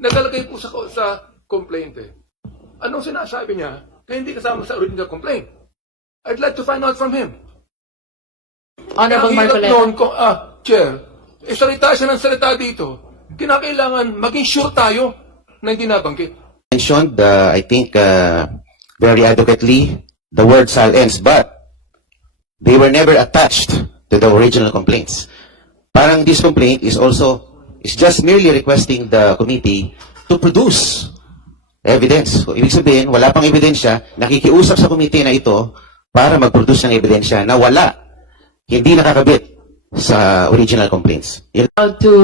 nagalagay po sa complaint eh. Anong sinasabi niya na hindi kasama sa original complaint? I'd like to find out from him. Honorable Kaya ang hirap Marcoleta. noon, Chair, salita siya ng salita dito. Kinakailangan maging sure tayo na hindi nabanggit. Mentioned, I think, very adequately, the word silence, but they were never attached to the original complaints. Parang this complaint is just merely requesting the committee to produce evidence. So, ibig sabihin, wala pang ebidensya, nakikiusap sa committee na ito para mag-produce ng ebidensya na hindi nakakabit sa original complaints. Allowed to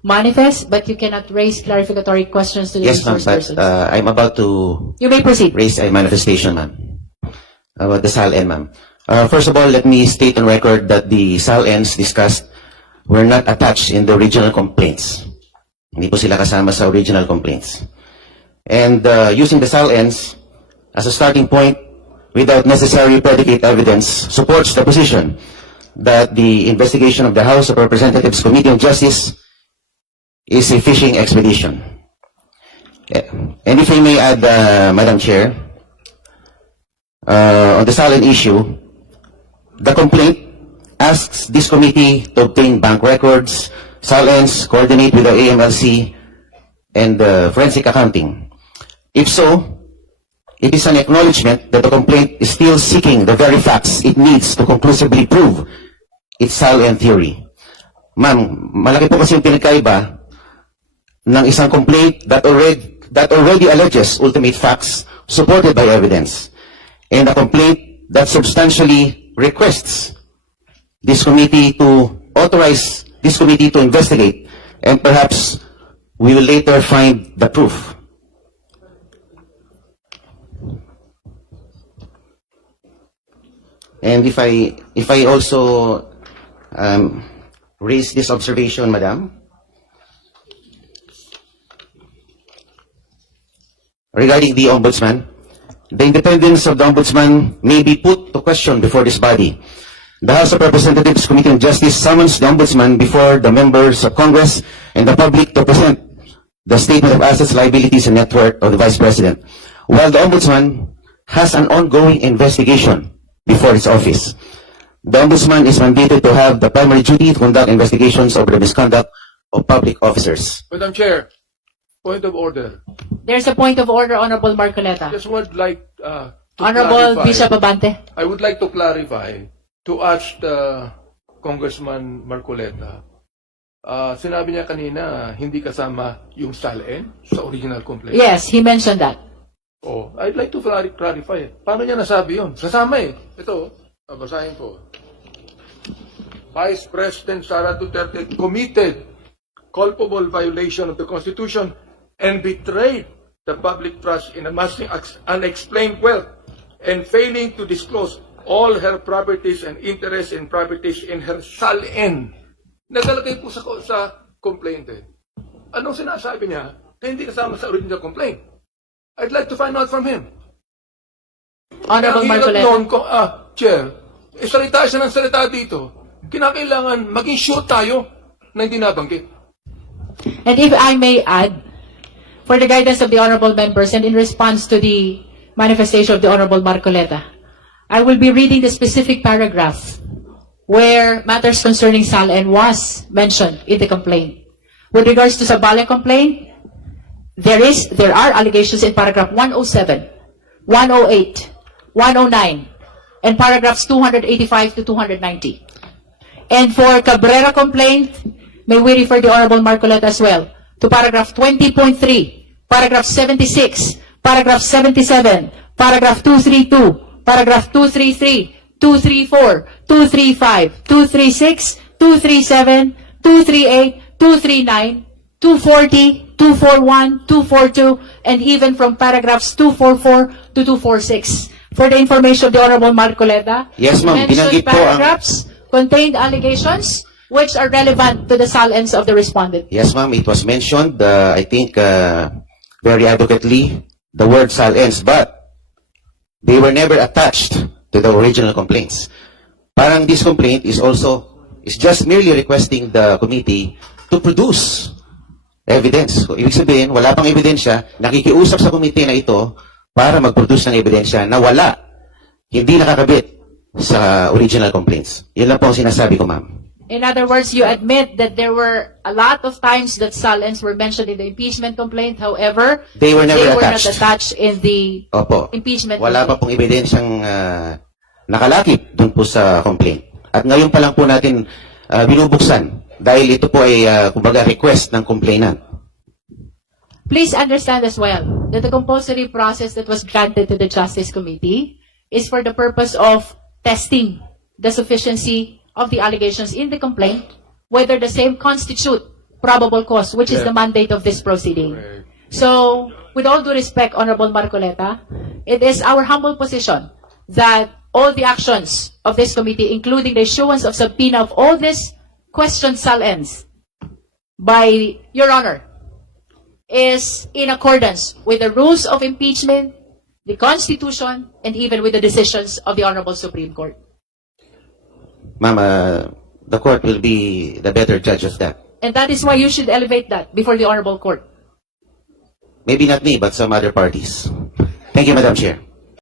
manifest, but you cannot raise clarificatory questions to the Yes, ma'am, resource but persons. I'm about to You may proceed. raise a manifestation, ma'am, about the SALN, ma'am. First of all, let me state on record that the SALNs discussed were not attached in the original complaints. Hindi po sila kasama sa original complaints. And using the SALNs as a starting point without necessary predicate evidence supports the position that the investigation of the House of Representatives Committee on Justice is a fishing expedition. And if I may add, Madam Chair, on the SALN issue, the complaint asks this committee to obtain bank records, SALNs, coordinate with the AMLC, and forensic accounting. If so, it is an acknowledgement that the complaint is still seeking the very facts it needs to conclusively prove its SALN theory. Ma'am, malaki po kasi yung pinagkaiba ng isang complaint that already alleges ultimate facts supported by evidence, and a complaint that substantially requests this committee to authorize this committee to investigate, and perhaps we will later find the proof. And if I also raise this observation, Madam, regarding the Ombudsman, the independence of the Ombudsman may be put to question before this body. The House of Representatives Committee on Justice summons the Ombudsman before the members of Congress and the public to present the statement of assets, liabilities, and net worth of the Vice President, while the Ombudsman has an ongoing investigation before its office. The Ombudsman is mandated to have the primary duty to conduct investigations over the misconduct of public officers. Madam Chair, point of order. There's a point of order, Honorable Marcoleta. Just would like to Honorable clarify. Bishop Abante. I would like to clarify to ask the Congressman Marcoleta. Sinabi niya kanina hindi kasama yung SALN sa original complaint. Yes, he mentioned that. Oh, I'd like to clarify. Paano niya nasabi yun? Kasama eh. Ito, babasahin ko. Vice President Sara Duterte committed culpable violation of the Constitution and betrayed the public trust in amassing unexplained wealth and failing to disclose all her properties and interests in properties in her SALN. Nagalagay po sa complaint eh. Anong sinasabi niya na hindi kasama sa original complaint? I'd like to find out from him. Honorable Kaya ang hirap Marcoleta. noon, Chair, salita siya ng salita dito. Kinakailangan maging sure tayo na hindi nabanggit. And if I may add, for the guidance of the honorable members and in response to the manifestation of the Honorable Marcoleta, I will be reading the specific paragraph where matters concerning SALN was mentioned in the complaint. With regards to Sabale complaint, there are allegations in paragraph 107, 108, 109, and paragraphs 285 to 290. And for Cabrera complaint, may we refer the Honorable Marcoleta as well to paragraph 20.3, paragraph 76, paragraph 77, paragraph 232, paragraph 233, 234, 235, 236, 237, 238, 239, 240, 241, 242, and even from paragraphs 244 to 246. For the information of the Honorable Marcoleta, Yes, ma'am. mentioned Binanggit po ang- paragraphs contained allegations which are relevant to the SALNs of the respondent. Yes, ma'am, it was mentioned, I think, very adequately, the word SALNs, but they were never attached to the original complaints. Parang this complaint is just merely requesting the committee to produce evidence. Ibig sabihin, wala pang ebidensya, nakikiusap sa komite na ito para mag-produce ng ebidensya na wala, hindi nakakabit sa original complaints. Yun lang po ang sinasabi ko, ma'am. In other words, you admit that there were a lot of times that Salens were mentioned in the impeachment complaint. However, They were never not attached. attached in the Opo. impeachment Wala pa complaint. pong ebidensyang nakalakip dun po sa complaint. At ngayon pa lang po natin binubuksan dahil ito po ay kumbaga request ng complainant. Please understand as well that the compulsory process that was granted to the Justice Committee is for the purpose of testing the sufficiency of the allegations in the complaint, whether the same constitute probable cause, which is Yeah. the mandate of this proceeding. Right. So, with all due respect, Honorable Marcoleta, it is our humble position that all the actions of this committee, including the issuance of subpoena of all these questioned Salens by Your Honor, is in accordance with the rules of impeachment, the Constitution, and even with the decisions of the Honorable Supreme Court. Ma'am, the court will be the better judge of that. And that is why you should elevate that before the Honorable Court. Maybe not me, but some other parties. Thank you, Madam Chair.